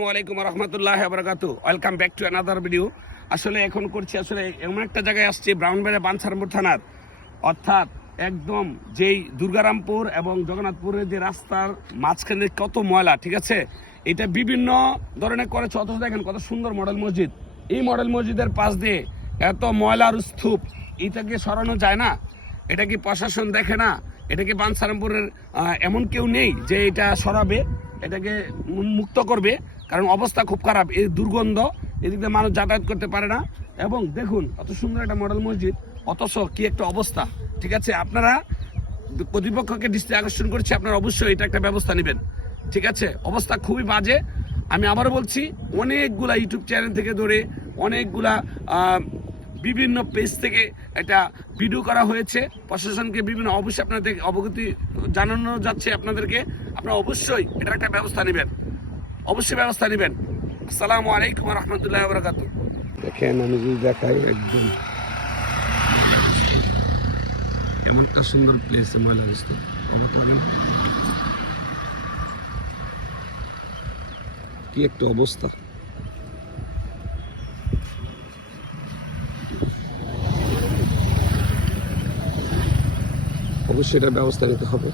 আসসালামু আলাইকুম রহমতুল্লাহ বারাকাতু। Welcome back to another video. আসলে এখন করছি এমন একটা জায়গায় আসছি, ব্রাউনবাড়িয়া বাঞ্ছারামপুর থানার, অর্থাৎ একদম যেই দুর্গারামপুর এবং জগন্নাথপুরের যে রাস্তার মাঝখানে কত ময়লা, ঠিক আছে, এটা বিভিন্ন ধরনের করেছে। অথচ দেখেন কত সুন্দর মডেল মসজিদ। এই মডেল মসজিদের পাশ দিয়ে এত ময়লার স্তূপ, এটাকে সরানো যায় না? এটা কি প্রশাসন দেখে না? এটা কি বাঞ্ছারামপুরের এমন কেউ নেই যে এটা সরাবে, এটাকে মুক্ত করবে? কারণ অবস্থা খুব খারাপ, এই দুর্গন্ধ, এদিক দিয়ে মানুষ যাতায়াত করতে পারে না। এবং দেখুন কত সুন্দর একটা মডেল মসজিদ, অথচ কি একটা অবস্থা, ঠিক আছে। আপনারা কর্তৃপক্ষকে দৃষ্টি আকর্ষণ করছি, আপনারা অবশ্যই এটা একটা ব্যবস্থা নেবেন, ঠিক আছে। অবস্থা খুবই বাজে। আমি আবারও বলছি, অনেকগুলা ইউটিউব চ্যানেল থেকে ধরে অনেকগুলা বিভিন্ন পেজ থেকে এটা ভিডিও করা হয়েছে। প্রশাসনকে বিভিন্ন অবশ্যই আপনাদের অবগতি জানানো যাচ্ছে আপনাদেরকে। আপনারা অবশ্যই এটার একটা ব্যবস্থা নেবেন, অবশ্যই ব্যবস্থা নেবেন। আসসালামু আলাইকুম রহমতুল্লাহ বারাকাতু। দেখেন আমি যদি দেখাই, একদম এমন একটা সুন্দর প্লেস, ময়লা অবস্থা, কি একটা অবস্থা। অবশ্যই এটার ব্যবস্থা নিতে হবে।